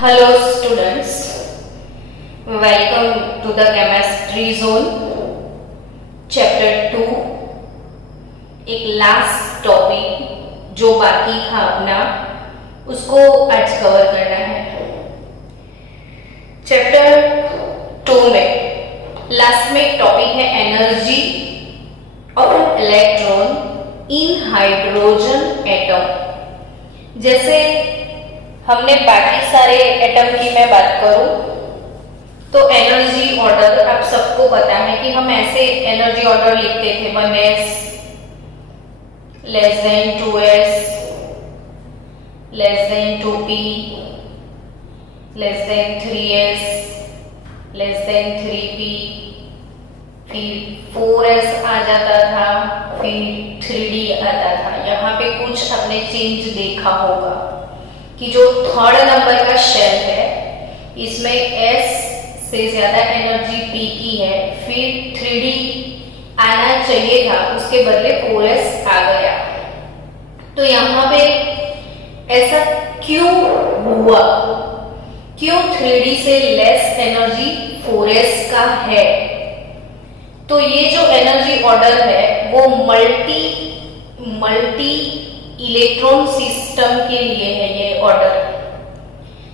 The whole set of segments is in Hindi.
Hello students, welcome to the chemistry zone chapter 2। एक लास्ट टॉपिक जो बाकी था अपना उसको आज कवर करना है। चैप्टर 2 में लास्ट में एक टॉपिक है energy of an electron in hydrogen atom. जैसे हमने बाकी सारे एटम की मैं बात करूं तो एनर्जी ऑर्डर आप सबको पता है कि हम ऐसे एनर्जी ऑर्डर लिखते थे 1s less than 2s less than 2p less than 3s less than 3p, फिर 4s आ जाता था, फिर 3d आता था। यहाँ पे कुछ आपने चेंज देखा होगा कि जो थर्ड नंबर का शेल है इसमें s से ज्यादा एनर्जी p की है, फिर 3d आना चाहिए था, उसके बदले 4s आ गया। तो यहाँ पे ऐसा क्यों हुआ? क्यों 3d से लेस एनर्जी 4s का है? तो ये जो एनर्जी ऑर्डर है वो मल्टी इलेक्ट्रॉन सिस्टम के लिए है ये ऑर्डर।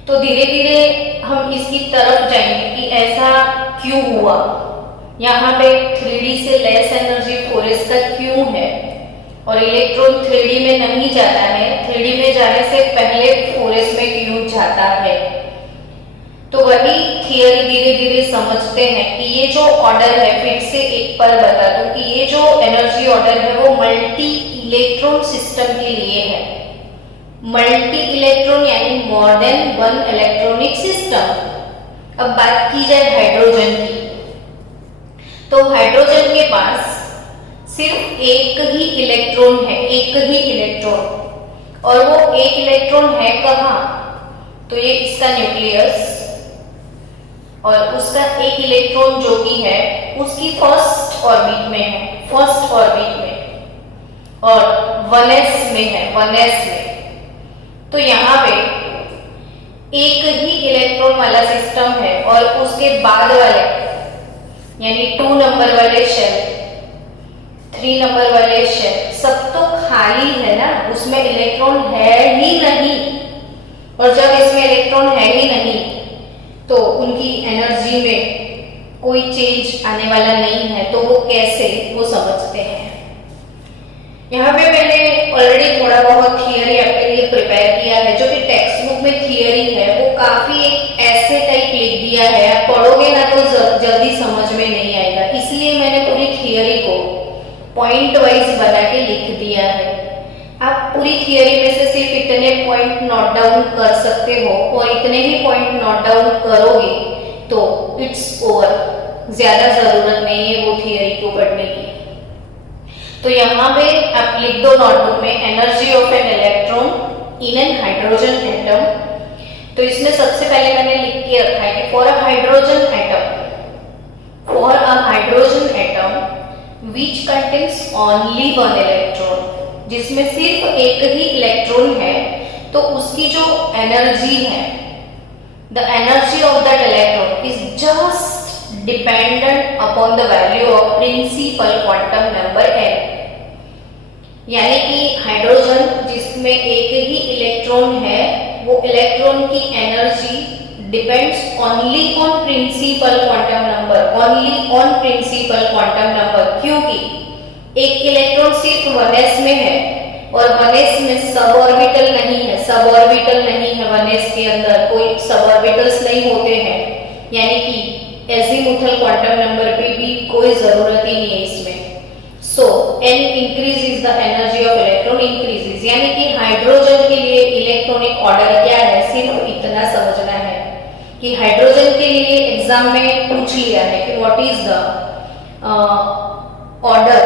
तो धीरे धीरे हम इसकी तरफ जाएंगे कि ऐसा क्यों हुआ, यहाँ पे 3d से लेस एनर्जी 4s का क्यों है और इलेक्ट्रॉन 3d में नहीं जाता है, 3d में जाने से पहले 4s में क्यों जाता है। तो वही थियरी धीरे धीरे समझते हैं कि ये जो ऑर्डर है, फिर से एक बार बता दूं कि ये जो एनर्जी ऑर्डर है वो मल्टी इलेक्ट्रॉन सिस्टम के लिए है। मल्टी इलेक्ट्रॉन यानी more than one electronic system. अब बात की जाए हाइड्रोजन की, तो हाइड्रोजन के पास सिर्फ एक ही इलेक्ट्रॉन है, एक ही इलेक्ट्रॉन। और वो एक इलेक्ट्रॉन है कहाँ? तो ये इसका न्यूक्लियस और उसका एक इलेक्ट्रॉन जो कि है उसकी फर्स्ट ऑर्बिट में है, फर्स्ट ऑर्बिट में, और 1s में है, 1s में। तो यहाँ पे एक ही इलेक्ट्रॉन वाला सिस्टम है और उसके बाद वाले यानी 2 नंबर वाले शेल, 3 नंबर वाले शेल सब तो खाली है ना, उसमें इलेक्ट्रॉन है ही नहीं। और जब इसमें इलेक्ट्रॉन है ही नहीं तो उनकी एनर्जी में कोई चेंज आने वाला नहीं है, तो वो कैसे, वो समझते हैं। यहाँ पे मैंने ऑलरेडी थोड़ा बहुत थियरी आपके लिए प्रिपेयर किया है, जो कि टेक्स्ट बुक में थियरी है वो काफी एक ऐसे टाइप लिख दिया है, आप पढ़ोगे ना तो जल्दी समझ में नहीं आएगा, इसलिए मैंने पूरी थियरी को पॉइंट वाइज बना के लिख दिया है। आप पूरी थियरी में से सिर्फ इतने पॉइंट नोट डाउन कर सकते हो और इतने ही पॉइंट नोट डाउन करोगे तो इट्स ओवर, ज्यादा जरूरत नहीं है वो थियरी को पढ़ने की। तो यहाँ पे आप लिख दो नोटबुक में energy of an electron in an hydrogen atom. तो इसमें सबसे पहले मैंने लिख के रखा है कि for a hydrogen atom which contains only one electron, जिसमें सिर्फ एक ही इलेक्ट्रॉन है, तो उसकी जो एनर्जी है, the energy of that electron is just dependent upon the value of principal quantum number n। यानी कि हाइड्रोजन जिसमें एक ही इलेक्ट्रॉन है, वो इलेक्ट्रॉन की energy depends only on principal quantum number, only on principal quantum number. क्योंकि एक इलेक्ट्रॉन सिर्फ 1s में है और 1s में सब ऑर्बिटल नहीं है, सब ऑर्बिटल नहीं है 1s के अंदर, कोई सब ऑर्बिटल्स नहीं होते हैं, यानी कि एजीमुथल क्वांटम नंबर पे भी कोई जरूरत ही नहीं है इसमें। सो n increases the energy of electron increases, यानी कि हाइड्रोजन के लिए इलेक्ट्रॉनिक ऑर्डर क्या है, सिर्फ इतना समझना है कि हाइड्रोजन के लिए एग्जाम में पूछ लिया है कि what is the order,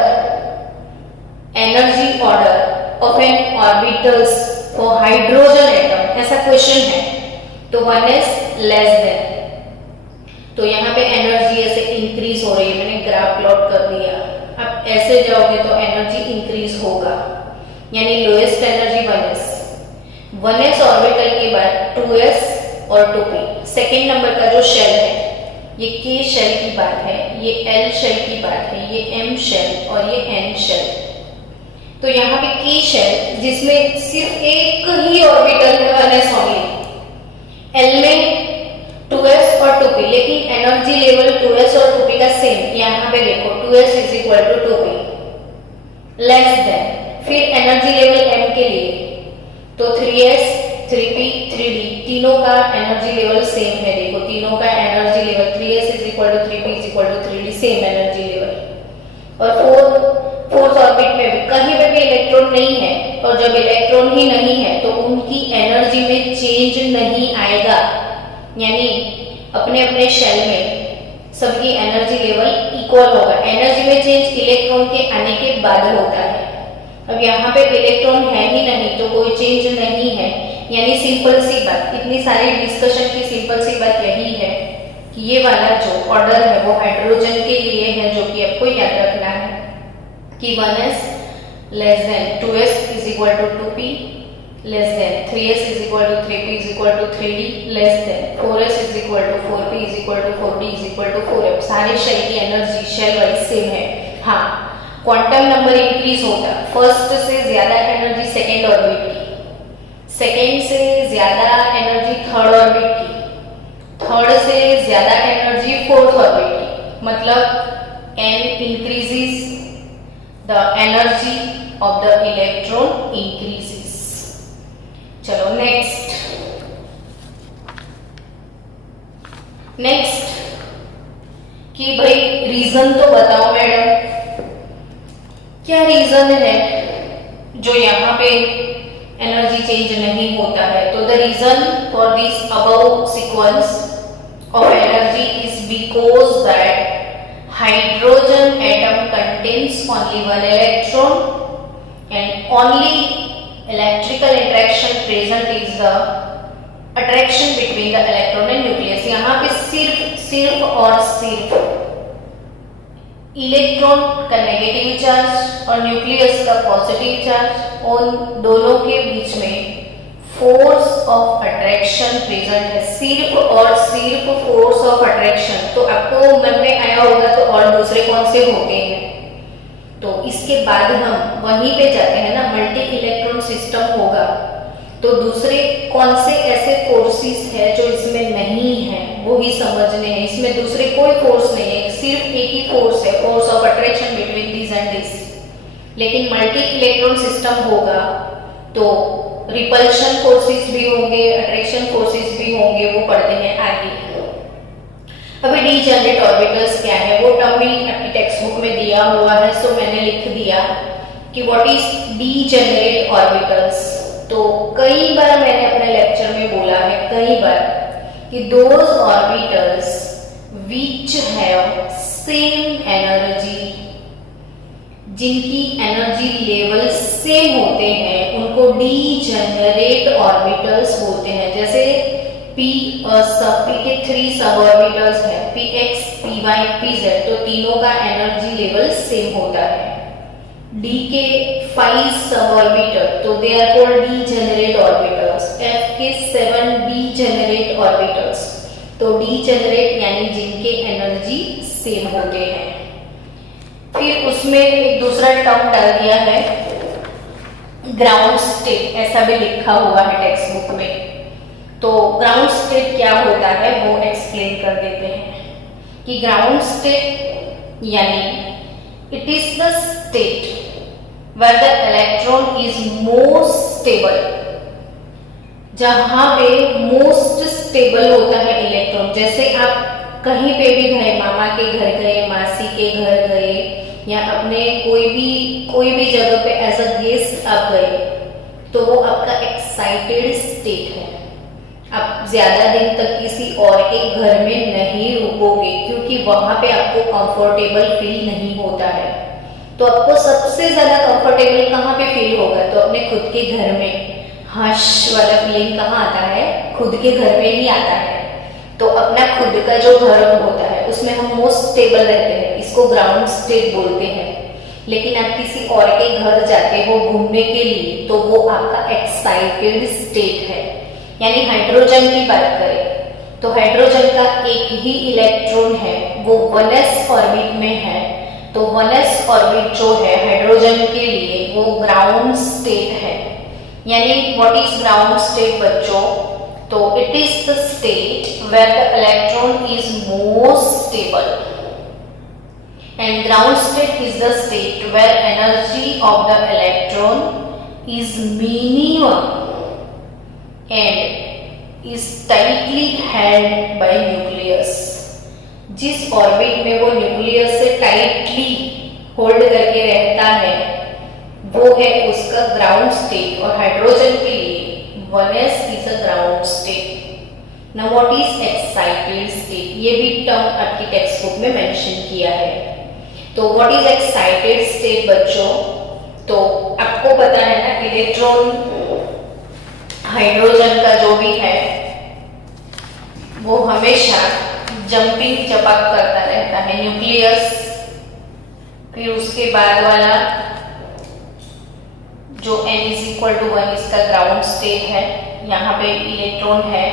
energy order of an orbitals for hydrogen atom, ऐसा क्वेश्चन है। तो 1s लेस देन, तो यहाँ पे एनर्जी ऐसे इंक्रीज हो रही है, मैंने ग्राफ प्लॉट कर दिया। अब ऐसे जाओगे तो एनर्जी इंक्रीज होगा, यानी lowest energy 1s, 1s orbital के बाद 2s और 2p। सेकेंड नंबर का जो शेल है ये k शेल की बात है, ये l शेल की बात है, ये m शेल और ये n शेल। तो यहाँ पे k शेल जिसमें सिर्फ एक ही ऑर्बिटल है, 1s ओनली, l में 2s और 2p, लेकिन एनर्जी लेवल 2s और 2p का सेम। यहाँ पे देखो 2s is equal to 2p less than, फिर एनर्जी लेवल m के लिए तो 3s 3p 3d, तीनों का एनर्जी लेवल सेम है। देखो तीनों का energy level 3s is equal to 3p is equal to 3d, same energy level. और फोर्थ ऑर्बिट में भी कहीं पे भी इलेक्ट्रॉन नहीं है, और जब इलेक्ट्रॉन ही नहीं है तो उनकी एनर्जी में चेंज नहीं आएगा, यानी अपने अपने शेल में सबकी एनर्जी लेवल इक्वल होगा। एनर्जी में चेंज इलेक्ट्रॉन के आने के बाद होता है। अब यहाँ पे इलेक्ट्रॉन है ही नहीं तो कोई चेंज नहीं है, यानी सिंपल सी बात, इतनी सारी डिस्कशन की सिंपल सी बात यही है कि ये वाला जो ऑर्डर है वो हाइड्रोजन के लिए है, जो कि आपको याद रखना है कि 1s less than 2s is equal to 2p less than 3s is equal to 3p is equal to 3d less than 4s is equal to 4p is equal to 4d is equal to 4f। सारे शेल की एनर्जी शेल वाइज सेम है। हाँ, क्वांटम नंबर इंक्रीज होगा, फर्स्ट से ज्यादा एनर्जी सेकेंड ऑर्बिट की, सेकेंड से ज्यादा एनर्जी थर्ड ऑर्बिट की, थर्ड से ज्यादा एनर्जी फोर्थ ऑर्बिट की, मतलब n increases the energy of the electron increases। चलो नेक्स्ट कि भाई रीजन तो बताओ मैडम, क्या रीजन है जो यहाँ पे एनर्जी चेंज नहीं होता है? तो the reason for this above sequence of energy is because that hydrogen atom contains only one electron and only electrical interaction present is the attraction between the electron and nucleus। यहाँ पे सिर्फ और सिर्फ इलेक्ट्रॉन का नेगेटिव चार्ज और न्यूक्लियस का पॉजिटिव चार्ज, उन दोनों के बीच में फोर्स ऑफ अट्रैक्शन प्रेजेंट है, सिर्फ और सिर्फ फोर्स ऑफ अट्रैक्शन। तो आपको मन में आया होगा तो और दूसरे कौन से होते हैं? तो इसके बाद हम वहीं पे जाते हैं ना, मल्टी इलेक्ट्रॉन सिस्टम होगा तो दूसरे कौन से ऐसे फोर्सेस है जो इसमें नहीं है वो ही समझने हैं। इसमें दूसरे कोई फोर्स नहीं है, सिर्फ एक ही फोर्स है, force of attraction between this and this. लेकिन मल्टी इलेक्ट्रॉन सिस्टम होगा तो रिपल्शन फोर्सेस भी होंगे, अट्रैक्शन फोर्सेस भी होंगे, वो पढ़ते हैं आगे। अभी डीजेनरेट ऑर्बिटल्स क्या है वो टर्म भी आपकी टेक्स्ट बुक में दिया हुआ है, सो मैंने लिख दिया कि व्हाट इज डीजेनरेट ऑर्बिटल्स। तो कई बार मैंने अपने लेक्चर में बोला है, कई बार, कि those orbitals which have same energy, जिनकी एनर्जी लेवल सेम होते हैं उनको डीजेनरेट ऑर्बिटल्स बोलते हैं। जैसे p के 3 सब ऑर्बिटल्स हैं, px, py, pz, तो तीनों का एनर्जी लेवल सेम होता है। d के 5 सब ऑर्बिटल तो they are called degenerate orbitals. f के 7 डीजेनरेट ऑर्बिटल्स, तो डीजेनरेट यानी जिनके एनर्जी सेम होते हैं। फिर उसमें एक दूसरा टर्म डाल दिया है ग्राउंड स्टेट, ऐसा भी लिखा हुआ है टेक्स्ट बुक में। तो ग्राउंड स्टेट क्या होता है वो एक्सप्लेन कर देते हैं कि ग्राउंड स्टेट यानी it is the state where the electron is most stable, जहां पे मोस्ट स्टेबल होता है इलेक्ट्रॉन। जैसे आप कहीं पे भी गए, मामा के घर गए, मासी के घर गए, या अपने कोई भी जगह पे एज अ गेस्ट आप गए, तो वो आपका एक्साइटेड स्टेट है। आप ज्यादा दिन तक किसी और के घर में नहीं रुकोगे क्योंकि वहां पे आपको कंफर्टेबल फील नहीं होता है। तो आपको सबसे ज्यादा कंफर्टेबल कहाँ पे फील होगा? तो अपने खुद के घर में। हश वाला फीलिंग कहाँ आता है? खुद के घर में ही आता है। तो अपना खुद का जो घर होता है उसमें हम मोस्ट स्टेबल रहते हैं, इसको ग्राउंड स्टेट बोलते हैं। लेकिन आप किसी और के घर जाते हो घूमने के लिए तो वो आपका एक्साइटेड स्टेट है। यानी हाइड्रोजन की बात करें तो हाइड्रोजन का एक ही इलेक्ट्रॉन है, वो 1s ऑर्बिट में है। तो 1s ऑर्बिट जो है हाइड्रोजन के लिए वो ग्राउंड स्टेट है। यानी व्हाट इज ग्राउंड स्टेट बच्चों? तो it is the state where the electron is most stable, and ground state is the state where energy of the electron is minimum and is tightly held by nucleus। जिस ऑर्बिट में वो न्यूक्लियस से टाइटली होल्ड करके रहता है वो है उसका ग्राउंड स्टेट। और हाइड्रोजन के लिए 1s is a ground state. Now what is excited state? ये भी टर्म आपकी टेक्स्ट बुक में मेंशन किया है। तो व्हाट इज एक्साइटेड स्टेट बच्चों? तो आपको पता है ना, इलेक्ट्रॉन हाइड्रोजन का जो भी है वो हमेशा जंपिंग जपक करता रहता है, न्यूक्लियस, फिर उसके बाद वाला जो n=1 इसका ग्राउंड स्टेट है, यहाँ पे इलेक्ट्रॉन है,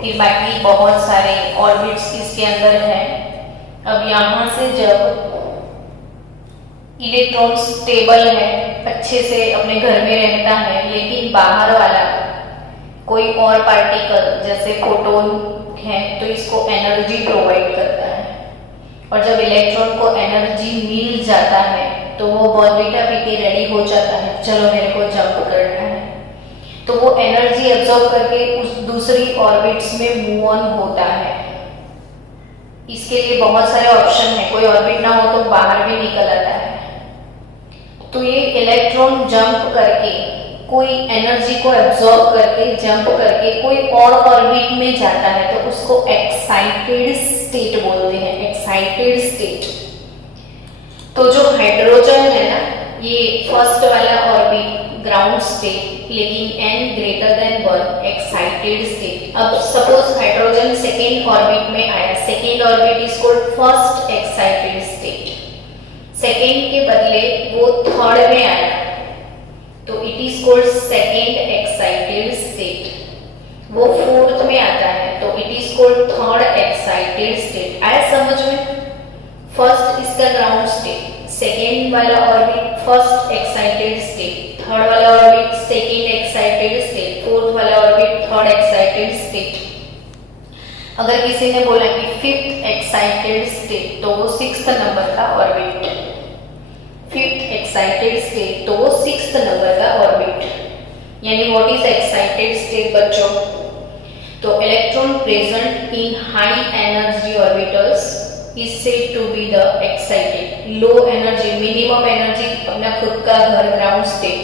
फिर बाकी बहुत सारे ऑर्बिट्स इसके अंदर है। अब यहाँ से जब इलेक्ट्रॉन स्टेबल है, अच्छे से अपने घर में रहता है, लेकिन बाहर वाला कोई और पार्टिकल जैसे फोटोन है तो इसको एनर्जी प्रोवाइड करता है। और जब इलेक्ट्रॉन को एनर्जी मिल जाता है तो वो बॉर्बिटा पी के रेडी हो जाता है, चलो मेरे को जंप करना है। तो वो एनर्जी एब्जॉर्ब करके उस दूसरी ऑर्बिट्स में मूव ऑन होता है। इसके लिए बहुत सारे ऑप्शन है, कोई ऑर्बिट ना हो तो बाहर भी निकल आता है। तो ये इलेक्ट्रॉन जंप करके कोई एनर्जी को एब्जॉर्ब करके जंप करके कोई और ऑर्बिट में जाता है तो उसको एक्साइटेड स्टेट बोलते हैं, एक्साइटेड स्टेट। तो जो हाइड्रोजन है ना, ये फर्स्ट वाला ऑर्बिट ग्राउंड स्टेट, लेकिन n>1 एक्साइटेड स्टेट। अब सपोज हाइड्रोजन सेकेंड ऑर्बिट में आया, second orbit is called first excited state. Second के बदले वो थर्ड में आया तो it is called second excited state. वो फोर्थ में आता है तो it is called third excited state. आया समझ में? फर्स्ट इसका ग्राउंड स्टेट, सेकेंड वाला orbit first excited state, third वाला orbit second excited state, fourth वाला ऑर्बिट थर्ड एक्साइटेड स्टेट। अगर किसी ने बोला कि फिफ्थ एक्साइटेड स्टेट तो वो सिक्स्थ नंबर का ऑर्बिट, फिफ्थ एक्साइटेड स्टेट तो वो सिक्स्थ नंबर का ऑर्बिट। यानी व्हाट इज एक्साइटेड स्टेट बच्चों? तो electron present in high energy orbitals is said to be the excited. Low energy, minimum energy अपना खुद का घर ground state,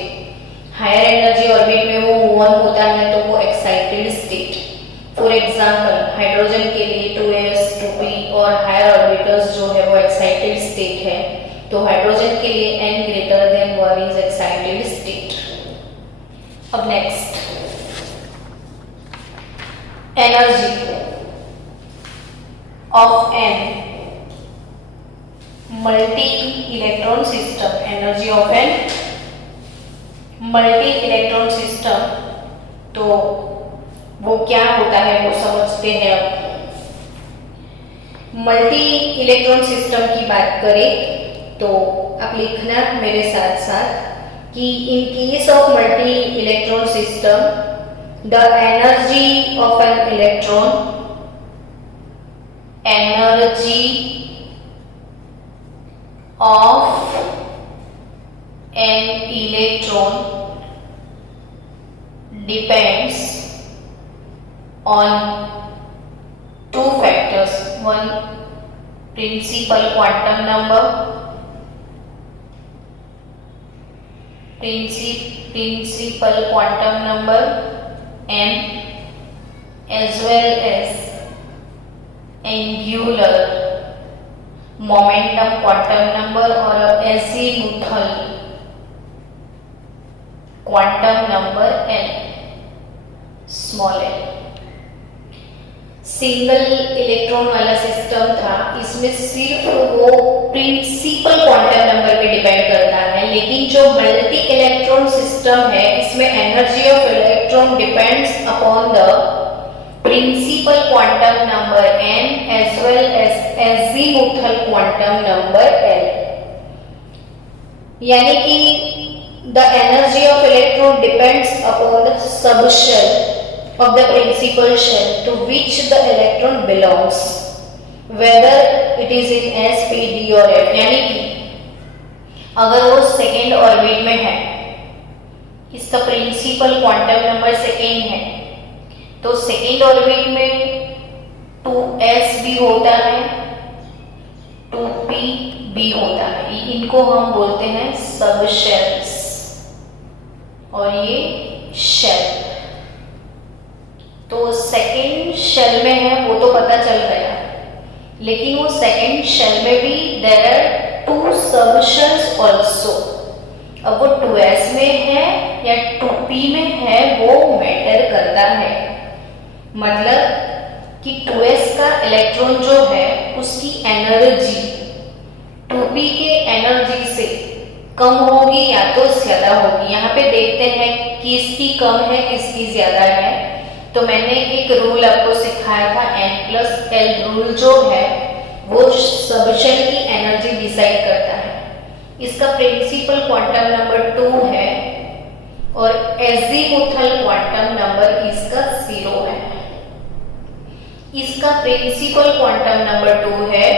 higher energy orbit में वो मूव ऑन होता है तो वो excited state. For example hydrogen के लिए 2s 2p और हायर ऑर्बिटल्स जो है वो एक्साइटेड स्टेट है। तो हाइड्रोजन के लिए n>1 इज एक्साइटेड स्टेट। अब next, energy of an multi electron system. Energy of an multi electron system, तो वो क्या होता है वो समझते हैं। अब मल्टी इलेक्ट्रॉन सिस्टम की बात करें तो आप लिखना मेरे साथ साथ कि in case of multi electron system the energy of an electron, energy of an electron depends on two factors, one principal quantum number, principal quantum number, and as well as angular momentum quantum number or azimuthal quantum number n, small n। Single electron वाला सिस्टम था, इसमें सिर्फ वो प्रिंसिपल क्वांटम नंबर पे डिपेंड करता है, लेकिन जो मल्टी इलेक्ट्रॉन सिस्टम है इसमें energy of electron depends upon the principal quantum number n as well as azimuthal quantum number l, यानी कि the energy of electron depends upon the subshell of the principal shell to which the electron belongs, whether it is in s, p, d or f। यानी कि अगर वो सेकेंड ऑर्बिट में है, इसका प्रिंसिपल क्वांटम नंबर सेकेंड है, तो सेकेंड ऑर्बिट में 2s भी होता है, 2p भी होता है, इनको हम बोलते हैं सब शेल्स, और ये शेल। तो सेकेंड शेल में है वो तो पता चल गया, लेकिन वो सेकेंड शेल में भी देयर आर 2 सब शेल्स ऑल्सो। अब वो 2s में है या 2p में है वो मैटर करता है, मतलब कि 2s का इलेक्ट्रॉन जो है उसकी एनर्जी 2p के एनर्जी से कम होगी या तो ज्यादा होगी। यहाँ पे देखते हैं किसकी कम है किसकी ज्यादा है। तो मैंने एक रूल आपको सिखाया था, n+l रूल जो है वो सबशेल की एनर्जी डिसाइड करता है। इसका प्रिंसिपल क्वांटम नंबर 2 है और एजीमुथल क्वांटम नंबर इसका 0 है। इसका प्रिंसिपल क्वांटम नंबर 2 है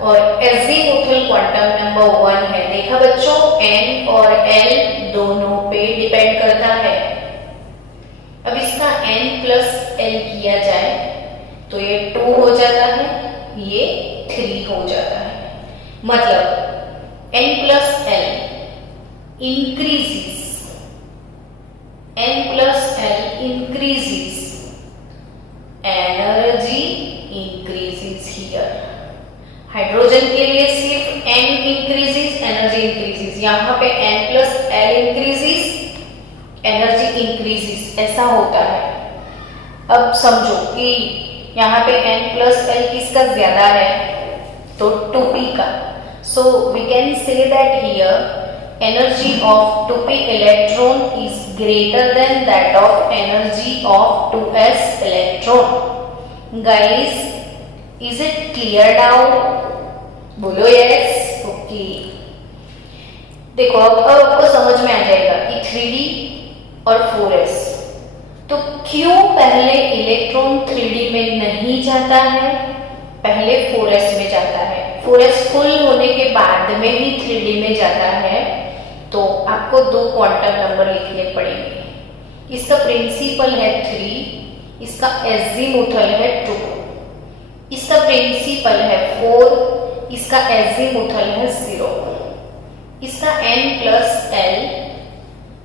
और एजीमुथल क्वांटम नंबर 1 है। देखा बच्चों, n और l दोनों पे डिपेंड करता है। अब इसका n+l किया जाए तो ये 2 हो जाता है, ये 3 हो जाता है। मतलब n+l increases, n+l increases, energy increases here। Hydrogen के लिए सिर्फ n increases, energy increases, यहाँ पे n+l increases, energy increases, ऐसा होता है। अब समझो कि यहाँ पे n+l किसका ज्यादा है, तो 2p का। So we can say that here energy of 2p electron is greater than that of energy of 2s electron। Guys, is it clear now? बोलो yes। ओके, देखो अब आपको समझ में आ जाएगा कि 3d और 4s, तो क्यों पहले इलेक्ट्रॉन 3d में नहीं जाता है, पहले 4s में जाता है। 4s फुल होने के बाद में ही 3d में जाता है। तो आपको 2 क्वांटम नंबर लिखने पड़ेंगे। इसका प्रिंसिपल है 3, इसका एजीमुथल है 2। इसका प्रिंसिपल है 4, इसका एजीमुथल है 0। इसका n+l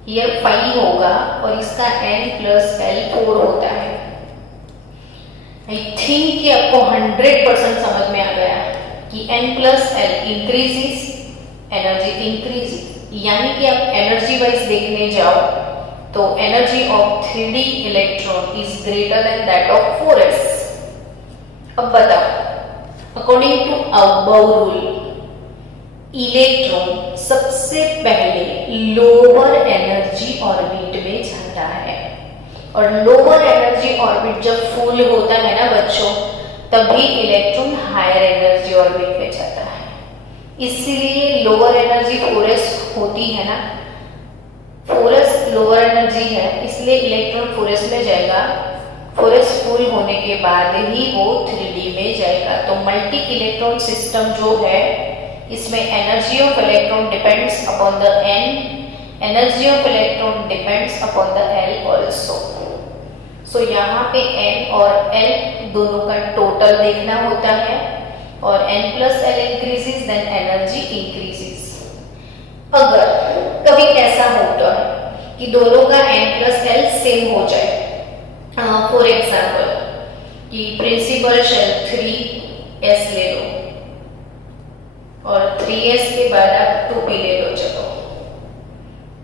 ये 5 होगा और इसका n+l 4 होता है। आई थिंक कि आपको 100% समझ में आ गया कि n+l इंक्रीजेस, एनर्जी इंक्रीजेस, यानी कि आप एनर्जी वाइज देखने जाओ तो energy of 3d electron is greater than that of 4s। अब बताओ, according to above rule electron सबसे पहले लोअर एनर्जी ऑर्बिट में जाता है, और लोअर एनर्जी ऑर्बिट जब फुल होता है ना बच्चों, तभी इलेक्ट्रॉन हायर एनर्जी ऑर्बिट में जाता है। इसीलिए लोअर एनर्जी 4s होती है ना, 4s लोअर एनर्जी है, इसलिए इलेक्ट्रॉन 4s में जाएगा। 4s फुल होने के बाद ही वो 3d में जाएगा। तो मल्टी इलेक्ट्रॉन सिस्टम जो है इसमें energy of electron depends upon the n, energy of electron depends upon the l also. So यहाँ पे n और l दोनों का टोटल देखना होता है, और n+l increases then energy increases. अगर कभी ऐसा होता है कि दोनों का n+l सेम हो जाए, फॉर एग्जाम्पल कि प्रिंसिपल शेल 3s ले लो और 3s के बाद आप 2p ले लो। चलो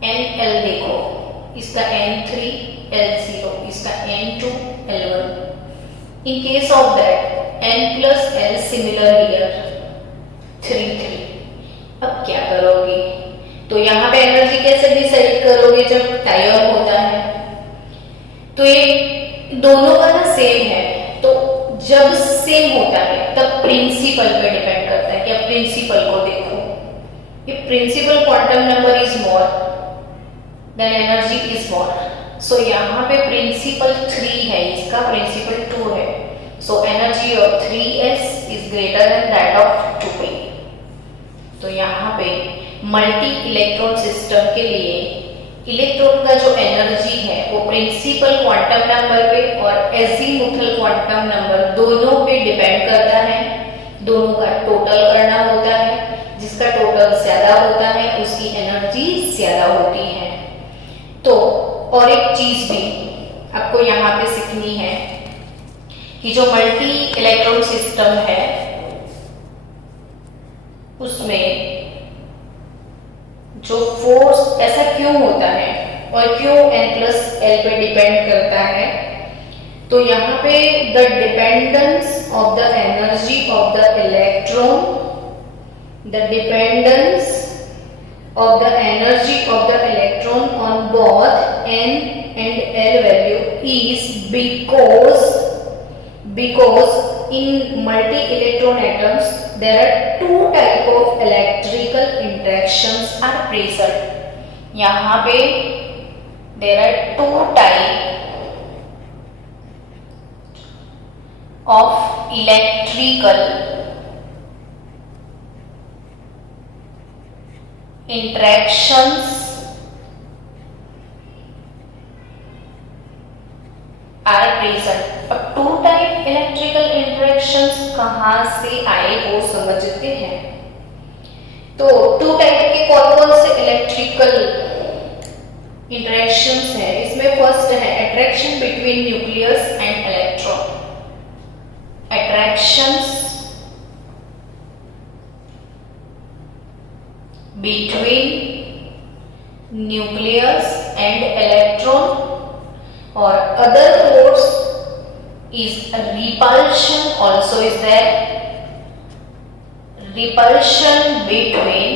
n_l देखो, इसका n3 l0, इसका n2 l1। In case of that n+l similar here 3। अब क्या करोगे, तो यहाँ पे एनर्जी कैसे डिसाइड करोगे जब टाइम होता है, तो ये दोनों का ना सेम है, तो जब सेम होता है तब प्रिंसिपल पे डिपेंड करता है कि अब प्रिंसिपल को देखो, ये principal quantum number is more then energy is more, so यहाँ पे प्रिंसिपल 3 है, इसका प्रिंसिपल 2 है, so energy of 3s is greater than that of 2p। तो यहाँ पे मल्टी इलेक्ट्रॉन सिस्टम के लिए इलेक्ट्रॉन का जो एनर्जी है वो प्रिंसिपल क्वांटम नंबर पे और एजीमुथल क्वांटम नंबर दोनों पे डिपेंड करता है, दोनों का टोटल करना होता है, जिसका टोटल ज्यादा होता है उसकी एनर्जी ज्यादा होती है। तो और एक चीज भी आपको यहाँ पे सीखनी है कि जो मल्टी इलेक्ट्रॉन सिस्टम है उसमें जो फोर्स ऐसा क्यों होता है और क्यों n+l पे डिपेंड करता है, तो यहाँ पे the dependence of the energy of the electron, the dependence of the energy of the electron on both n and l value is because in multi electron atoms there are two type of electrical interactions are present। यहाँ पे there are two type of electrical interactions are present। अब टू टाइप इलेक्ट्रिकल इंटरेक्शंस कहाँ से आए वो समझते हैं। तो टू टाइप के कौन कौन से इलेक्ट्रिकल इंटरेक्शंस हैं, इसमें फर्स्ट है attraction between nucleus and electron. Attractions between nucleus and electron, or other force is repulsion also is there, repulsion between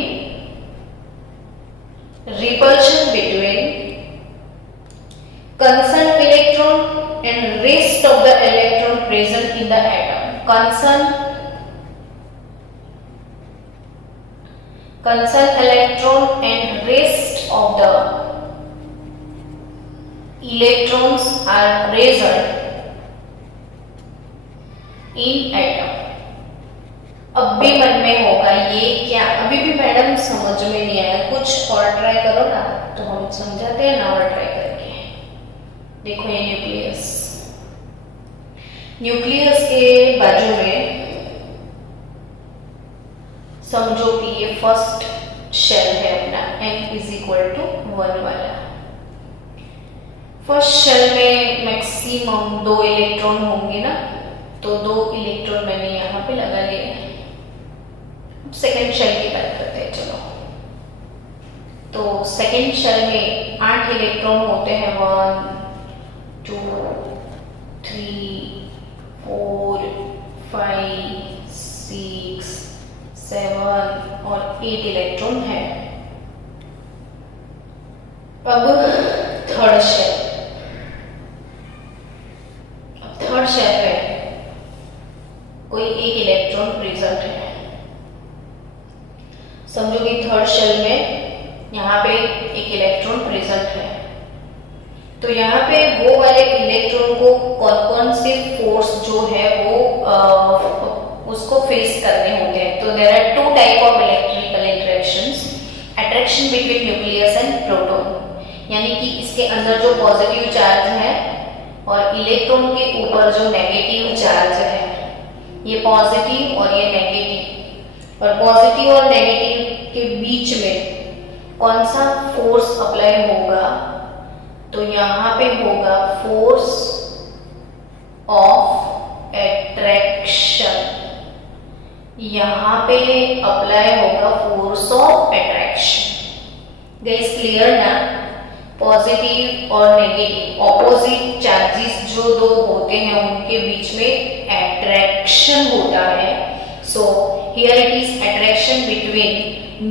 concerned electron and rest of the electron present in the atom। concerned electron and rest of the electrons are present in atom। अब भी मन में होगा ये क्या, अभी भी मैडम समझ में नहीं आया, कुछ और ट्राई करो ना, तो हम समझाते हैं ना और ट्राई करके। देखो ये न्यूक्लियस के बाजू में समझो कि ये फर्स्ट शेल है अपना n=1 वाला। फर्स्ट शेल में मैक्सिमम 2 इलेक्ट्रॉन होंगे ना, तो 2 इलेक्ट्रॉन मैंने यहाँ पे लगा लिए। सेकेंड शेल की बात करते हैं चलो। तो सेकेंड शेल में 8 इलेक्ट्रॉन होते हैं, 1 2 3 4 5 6 7 और 8 इलेक्ट्रॉन है। अब थर्ड शेल पे कोई एक इलेक्ट्रॉन प्रेजेंट है। समझो कि थर्ड शेल में यहाँ पे एक इलेक्ट्रॉन प्रेजेंट है, तो यहाँ पे वो वाले इलेक्ट्रॉन को कौन से फोर्स जो है वो उसको फेस करने होते हैं। तो there are 2 type of electrical interactions, attraction between nucleus and proton, यानी कि इसके अंदर जो पॉजिटिव चार्ज है और इलेक्ट्रॉन के ऊपर जो नेगेटिव चार्ज है, ये पॉजिटिव और ये नेगेटिव, और पॉजिटिव और नेगेटिव के बीच में कौन सा फोर्स अप्लाई होगा, तो यहाँ पे होगा फोर्स ऑफ अट्रैक्शन, यहाँ पे अप्लाई होगा force of attraction. Guys clear ना? पॉजिटिव और नेगेटिव ऑपोजिट चार्जेस जो दो होते हैं उनके बीच में अट्रैक्शन होता है। So here it is attraction between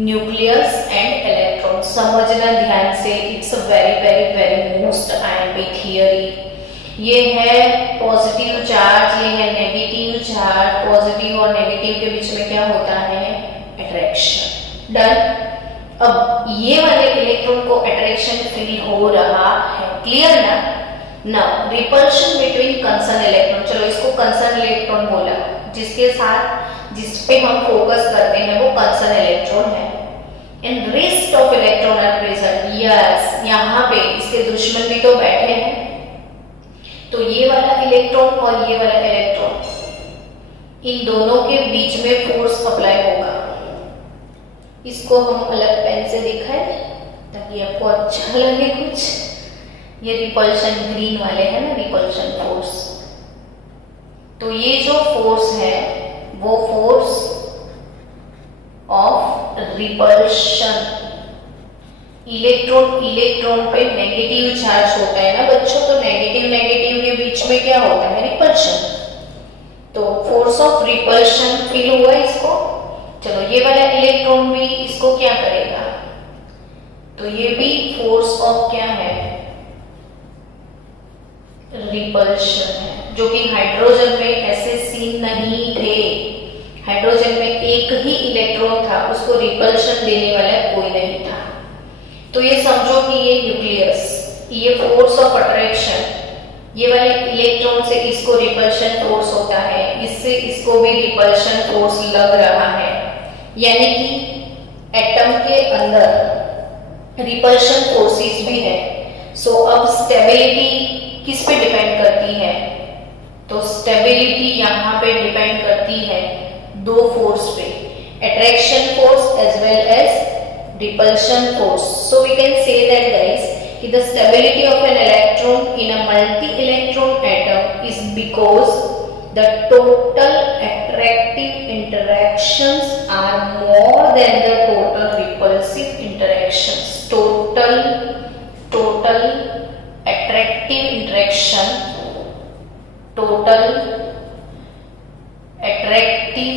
nucleus and electron. समझना ध्यान से, it's a very very very most IMP theory. ये है पॉजिटिव चार्ज, ये है नेगेटिव चार्ज। पॉजिटिव और नेगेटिव के बीच में क्या होता है? अट्रैक्शन। डन। अब ये वाले इलेक्ट्रॉन को अट्रैक्शन फील हो रहा है, क्लियर ना? Now repulsion between concern electron, चलो इसको कंसर्न इलेक्ट्रॉन बोला, जिसके साथ जिस पे हम फोकस करते हैं वो कंसर्न इलेक्ट्रॉन है। And rest of electron are present, yes, यहाँ पे इसके दुश्मन भी तो बैठे हैं। तो ये वाला इलेक्ट्रॉन और ये वाला इलेक्ट्रॉन, इन दोनों के बीच में फोर्स अप्लाई होगा। इसको हम अलग पेन से दिखाएं ताकि आपको अच्छा लगे कुछ। ये रिपल्शन ग्रीन वाले हैं ना, रिपल्शन फोर्स। तो ये जो फोर्स है वो फोर्स ऑफ रिपल्शन। इलेक्ट्रॉन पे नेगेटिव चार्ज होता है ना बच्चों, तो नेगेटिव के बीच में क्या होता है? रिपल्शन। तो फोर्स ऑफ रिपल्शन फील हुआ इसको। चलो ये वाला इलेक्ट्रॉन भी इसको क्या करेगा? तो ये भी फोर्स ऑफ क्या है? रिपल्शन है, जो कि हाइड्रोजन में ऐसे सीन नहीं थे। हाइड्रोजन में एक ही इलेक्ट्रॉन था, उसको रिपल्शन देने वाला कोई नहीं था। तो ये समझो कि ये न्यूक्लियस, ये फोर्स ऑफ अट्रैक्शन, ये वाले इलेक्ट्रॉन से इसको रिपल्शन फोर्स होता है, इससे इसको भी रिपल्शन फोर्स लग रहा है। यानी कि एटम के अंदर रिपल्शन फोर्सेस भी है। सो अब स्टेबिलिटी किस पे डिपेंड करती है? तो स्टेबिलिटी यहाँ पे डिपेंड करती है दो फोर्स पे, attraction force as well as repulsion force. So we can say that guys कि the stability of an electron in a multi-electron atom is because the total attractive interactions are more than the total repulsive interactions. Total attractive interaction, total attractive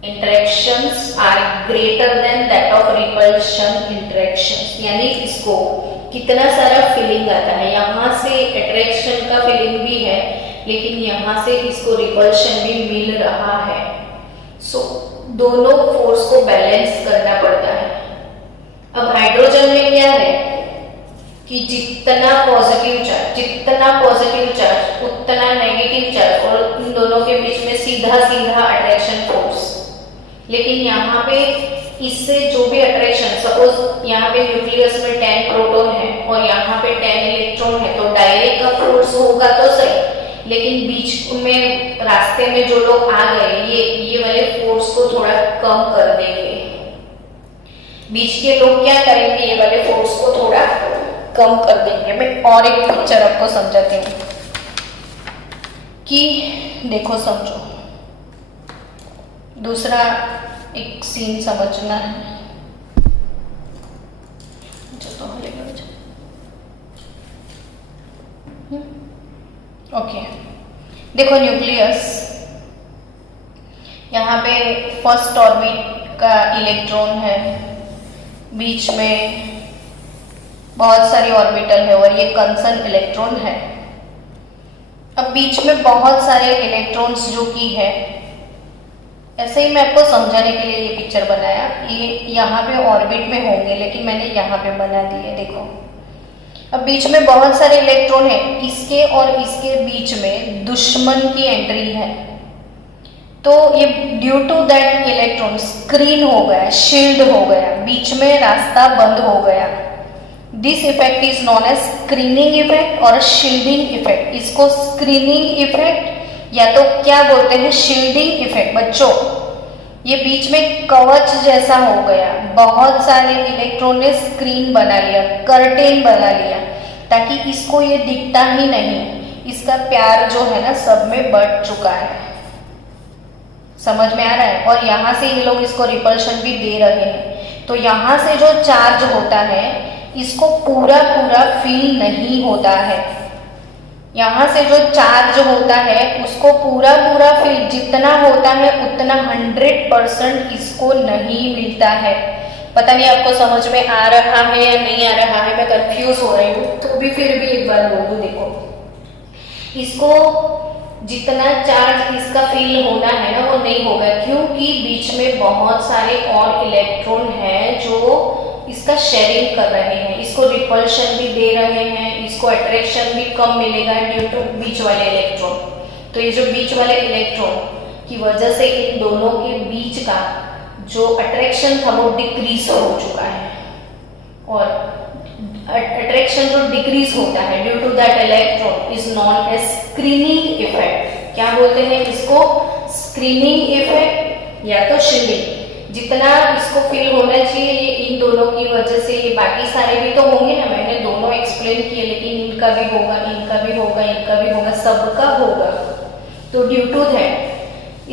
interactions are greater than that of repulsion interactions. यानी इसको कितना सारा फीलिंग आता है, यहाँ से अट्रैक्शन का फीलिंग भी है, लेकिन यहाँ से इसको रिपल्शन भी मिल रहा है। सो दोनों फोर्स को बैलेंस करना पड़ता है। अब हाइड्रोजन में क्या है कि जितना पॉजिटिव चार्ज उतना नेगेटिव चार्ज, और इन दोनों के बीच में सीधा अट्रैक्शन फोर्स। लेकिन यहाँ पे इससे जो भी अट्रैक्शन, सपोज यहाँ पे न्यूक्लियस में 10 प्रोटॉन है और यहाँ पे 10 इलेक्ट्रॉन है, तो डायरेक्ट का फोर्स होगा तो सही, लेकिन बीच में रास्ते में जो लोग आ गए, ये वाले फोर्स को थोड़ा कम कर देंगे। बीच के लोग क्या करेंगे? ये वाले फोर्स को थोड़ा कम कर देंगे। मैं और एक पिक्चर आपको समझाती हूँ कि देखो, समझो, दूसरा एक सीन समझना है। ओके, देखो न्यूक्लियस, यहाँ पे फर्स्ट ऑर्बिट का इलेक्ट्रॉन है, बीच में बहुत सारी ऑर्बिटल है और ये कंसर्न इलेक्ट्रॉन है। अब बीच में बहुत सारे इलेक्ट्रॉन्स जो कि है, ऐसे ही मैं आपको समझाने के लिए ये पिक्चर बनाया। ये यहाँ पे ऑर्बिट में होंगे, लेकिन मैंने यहाँ पे बना दिए। देखो, अब बीच में बहुत सारे इलेक्ट्रॉन है, इसके और इसके बीच में दुश्मन की एंट्री है, तो ये due to that electron screen हो गया, शील्ड हो गया, बीच में रास्ता बंद हो गया। This effect is known as screening effect और शील्डिंग इफेक्ट। इसको स्क्रीनिंग इफेक्ट या तो क्या बोलते हैं, शील्डिंग इफेक्ट। बच्चों, ये बीच में कवच जैसा हो गया, बहुत सारे इलेक्ट्रॉन ने स्क्रीन बना लिया, कर्टेन बना लिया, ताकि इसको ये दिखता ही नहीं। इसका प्यार जो है ना सब में बढ़ चुका है। समझ में आ रहा है? और यहाँ से ये लोग इसको रिपल्शन भी दे रहे हैं। तो यहाँ से जो चार्ज होता है इसको पूरा फील नहीं होता है। यहाँ से जो चार्ज होता है उसको पूरा फील जितना होता है उतना 100% इसको नहीं मिलता है। पता नहीं आपको समझ में आ रहा है या नहीं आ रहा है, मैं कंफ्यूज हो रही हूँ, तो भी फिर भी एक बार बोल दूँ। देखो, इसको जितना चार्ज इसका फील होना है ना, वो नहीं होगा, क्योंकि बीच में बहुत सारे और इलेक्ट्रॉन हैं जो इसका शेयरिंग कर रहे हैं, इसको रिपल्शन भी दे रहे हैं, इसको अट्रैक्शन भी कम मिलेगा ड्यू टू बीच वाले इलेक्ट्रॉन। तो ये जो बीच वाले इलेक्ट्रॉन की वजह से इन दोनों के बीच का जो अट्रैक्शन था वो डिक्रीज हो चुका है, और अट्रैक्शन जो डिक्रीज होता है due to that electron is known as screening effect. क्या बोलते हैं इसको? स्क्रीनिंग इफेक्ट या तो शील्डिंग। जितना इसको फील होना चाहिए ये इन दोनों की वजह से, ये बाकी सारे भी तो होंगे ना, मैंने दोनों एक्सप्लेन किए, लेकिन इनका भी होगा, इनका भी होगा, इनका भी होगा, सबका होगा। तो ड्यू टू दैट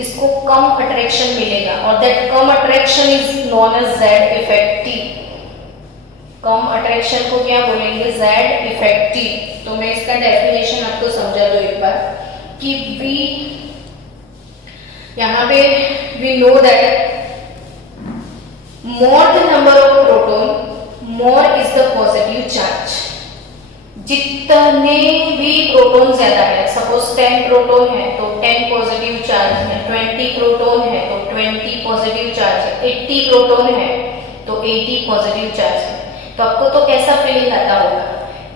इसको कम अट्रैक्शन मिलेगा, और दैट कम attraction is known as Z effective. कम अट्रैक्शन को क्या बोलेंगे? Z effective. तो मैं इसका डेफिनेशन आपको समझा दूं एक बार कि वी यहाँ पे we know that more the number of proton, more is the positive charge। जितने भी प्रोटॉन ज्यादा है, सपोज 10 प्रोटॉन है तो 10 पॉजिटिव चार्ज है, 20 प्रोटॉन है तो 20 पॉजिटिव चार्ज है, 80 प्रोटॉन है तो 80 पॉजिटिव चार्ज है। तो आपको तो कैसा फीलिंग आता होगा?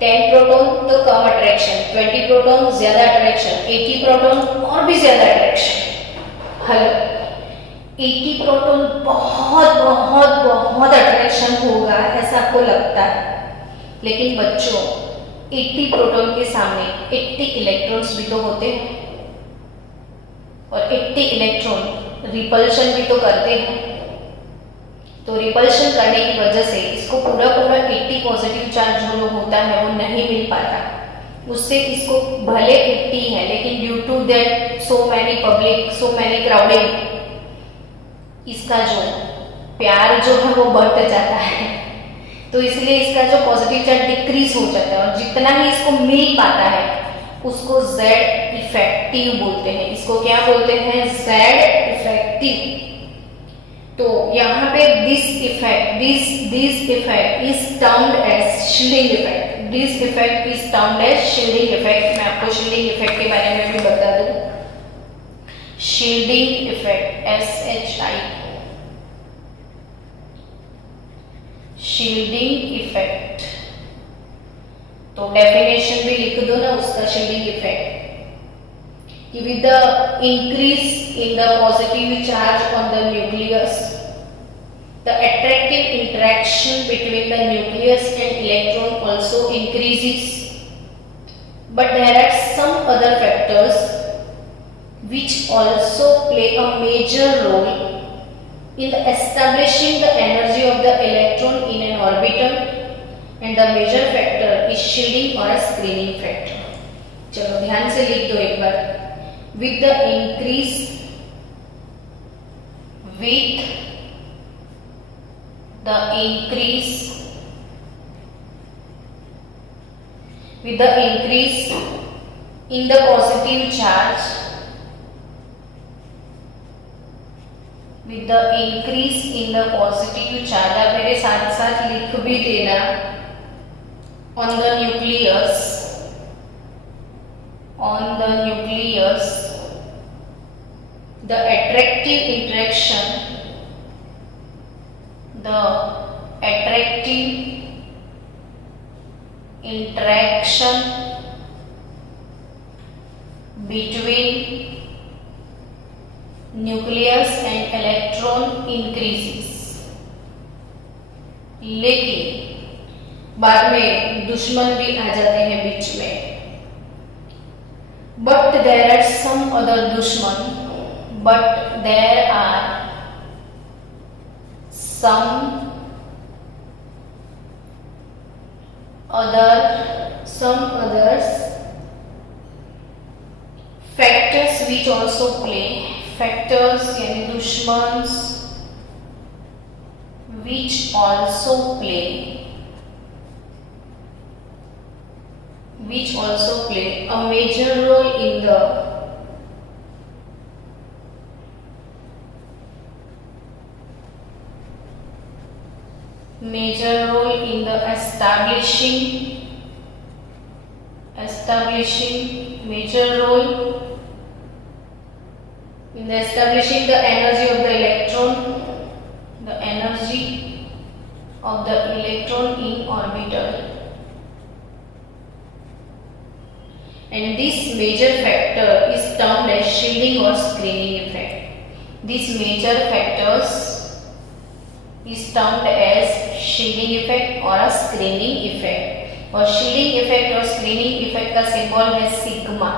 10 प्रोटॉन तो कम अट्रैक्शन, 20 प्रोटॉन ज्यादा अट्रैक्शन, 80 प्रोटॉन और भी ज्यादा अट्रैक्शन। हेलो, 80 प्रोटॉन बहुत बहुत बहुत अट्रैक्शन होगा ऐसा आपको लगता है, लेकिन बच्चों 80 प्रोटॉन के सामने 80 इलेक्ट्रॉन्स भी तो होते हैं, और 80 इलेक्ट्रॉन रिपल्शन भी तो करते हैं। तो रिपल्शन करने की वजह से इसको पूरा पूरा 80 पॉजिटिव चार्ज जो होता है वो नहीं मिल पाता, उससे इसको भले 80 है लेकिन due to that so many public, so many crowding, इसका जो प्यार जो है वो बढ़ता जाता है। तो इसलिए इसका जो पॉजिटिव चार्ज डिक्रीज हो जाता है, और जितना ही इसको मिल पाता है उसको जेड इफेक्टिव बोलते हैं। इसको क्या बोलते हैं? Z effective. तो यहाँ पे this effect is termed as shielding effect. This effect is termed as shielding effect. मैं आपको शील्डिंग इफेक्ट के बारे में भी बता दूं। Shielding effect, SHI, shielding effect. तो डेफिनेशन भी लिख दो ना उसका, शील्डिंग इफेक्ट कि with the increase in the positive charge on the nucleus, the attractive interaction between the nucleus and electron also increases, but there are some other factors which also play a major role in the establishing the energy of the electron in an orbital, and the major factor is shielding or a screening factor। चलो ध्यान से लिख दो एक बार। with the increase in the positive charge, with the increase in the positive charge, आप मेरे साथ साथ लिख भी देना, on the nucleus, the attractive interaction between nucleus and electron increases। लेकिन बाद में दुश्मन भी आ जाते हैं बीच में, but there are some other दुश्मन, but there are some others factors which also play, factors यानी दुश्मन which also play a major role in the major role in the establishing major role in the establishing the energy of the electron in orbital, and this major factor is termed as shielding or screening effect. These major factors is termed as shielding effect or a screening effect. और shielding effect और screening effect का सिंबल है सिग्मा,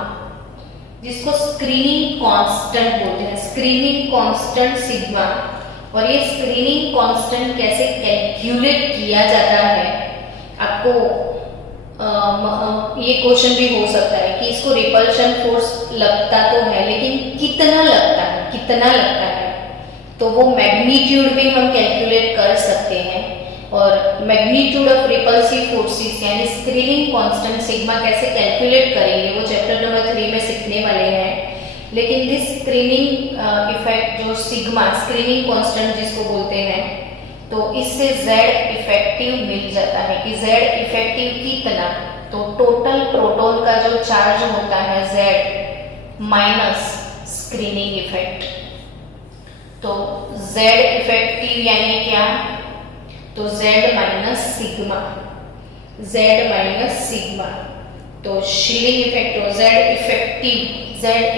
जिसको स्क्रीनिंग कांस्टेंट बोलते हैं, स्क्रीनिंग कांस्टेंट सिग्मा। और ये स्क्रीनिंग कांस्टेंट कैसे कैलकुलेट किया जाता है, आपको ये क्वेश्चन भी हो सकता है कि इसको रिपल्शन फोर्स लगता तो है, लेकिन कितना लगता है, तो वो मैग्नीट्यूड भी हम कैलकुलेट कर सकते हैं। और मैग्नीट्यूड ऑफ रिपल्सिव फोर्सेस यानी स्क्रीनिंग कांस्टेंट सिग्मा कैसे कैलकुलेट करेंगे वो चैप्टर नंबर 3 में सीखने वाले हैं। लेकिन दिस स्क्रीनिंग इफेक्ट जो सिग्मा स्क्रीनिंग कांस्टेंट जिसको बोलते हैं, तो इससे Z इफेक्टिव मिल जाता है कि Z इफेक्टिव कितना, तो टोटल प्रोटॉन का जो चार्ज होता है Z माइनस स्क्रीनिंग इफेक्ट। तो Z इफेक्टिव यानी क्या, तो Z माइनस सिग्मा। तो शील्डिंग इफेक्ट और Z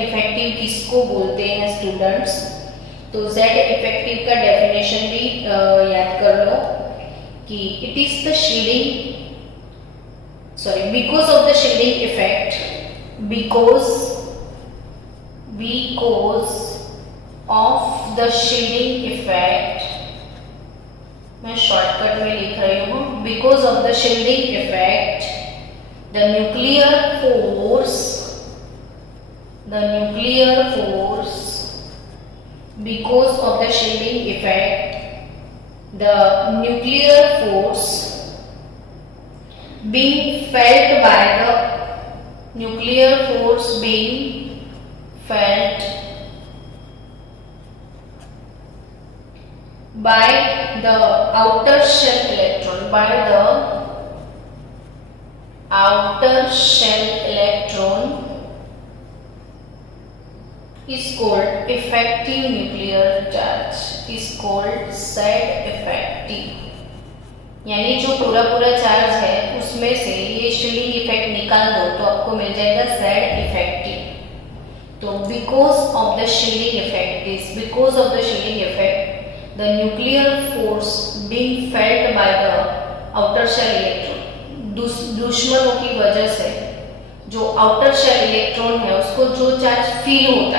इफेक्टिव किसको बोलते हैं स्टूडेंट्स, तो Z इफेक्टिव का डेफिनेशन भी याद कर लो कि it is the shielding because of the shielding effect, because of the shielding effect, मैं शॉर्टकट में लिख रही हूँ, because of the shielding effect the nuclear force because of the shielding effect the nuclear force being felt by the outer shell electron is called effective nuclear charge, is called Z effective। यानी जो पूरा चार्ज है उसमें से ये शील्डिंग इफेक्ट निकाल दो तो आपको मिल जाएगा Z effective। तो because of the shielding effect the nuclear force being felt by the outer shell electron, दुश्मनों की वजह से जो आउटर शेल इलेक्ट्रॉन है उसको जो चार्ज फील होता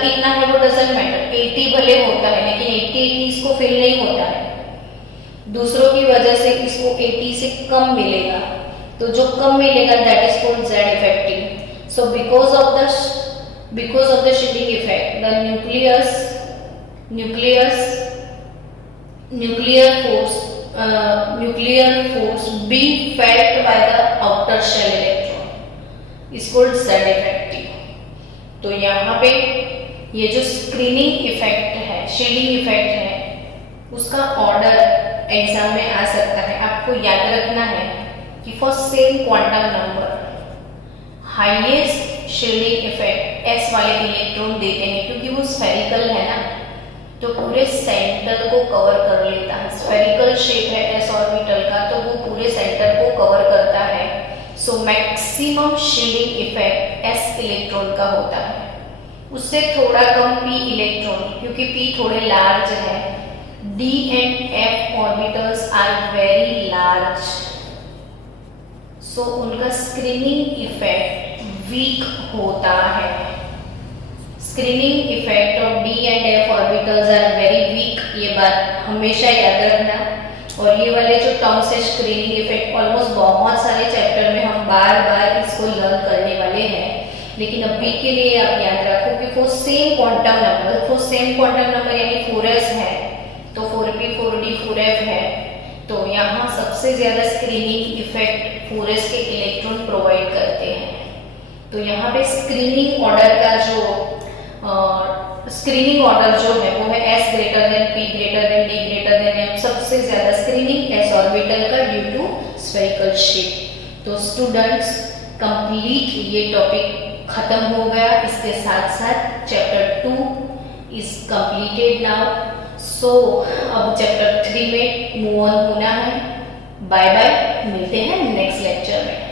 कितना है वो डजंट मैटर, 80 भले होता है लेकिन 80 इसको फील नहीं होता है, दूसरों की वजह से इसको 80 से कम मिलेगा, तो जो कम मिलेगा that is called Z effective. So because of the shielding effect the nuclear force being felt by the outer shell electron is called Z effective। तो यहाँ पे ये जो स्क्रीनिंग इफेक्ट है, शील्डिंग इफेक्ट है, उसका ऑर्डर एग्जाम में आ सकता है। आपको याद रखना है कि for same quantum number highest shielding effect S वाले इलेक्ट्रॉन देते हैं, क्योंकि वो स्फेरिकल है ना, तो पूरे सेंटर को कवर कर लेता है। स्फेरिकल शेप है S ऑर्बिटल का, तो वो पूरे सेंटर को कवर करता है। So maximum shielding effect S electron का होता है, उससे थोड़ा कम P इलेक्ट्रॉन, क्योंकि P थोड़े लार्ज है। D and F orbitals are very large, so उनका स्क्रीनिंग इफेक्ट वीक होता है। Screening effect of D and F orbitals are very weak, ये बात हमेशा याद रखना। और ये वाले जो टर्म्स है स्क्रीनिंग इफेक्ट, ऑलमोस्ट बहुत सारे चैप्टर में हम बार इसको लर्न करने वाले हैं, लेकिन अभी के लिए आप याद रखो कि फॉर सेम क्वांटम नंबर यानी 4s है, तो 4p 4d 4f है, तो यहाँ सबसे ज्यादा स्क्रीनिंग इफेक्ट 4s के इलेक्ट्रॉन प्रोवाइड करते हैं। तो यहाँ पे स्क्रीनिंग ऑर्डर जो है वो है S greater than P greater than D greater than M, सबसे सबसे ज्यादा स्क्रीनिंग एस ऑर्बिटल का ड्यू टू स्फेरिकल शेप। तो स्टूडेंट्स कंप्लीट ये टॉपिक खत्म हो गया, इसके साथ साथ चैप्टर 2 इज कंप्लीटेड नाउ। सो अब चैप्टर 3 में मूव ऑन होना है। बाय बाय, मिलते हैं नेक्स्ट लेक्चर में।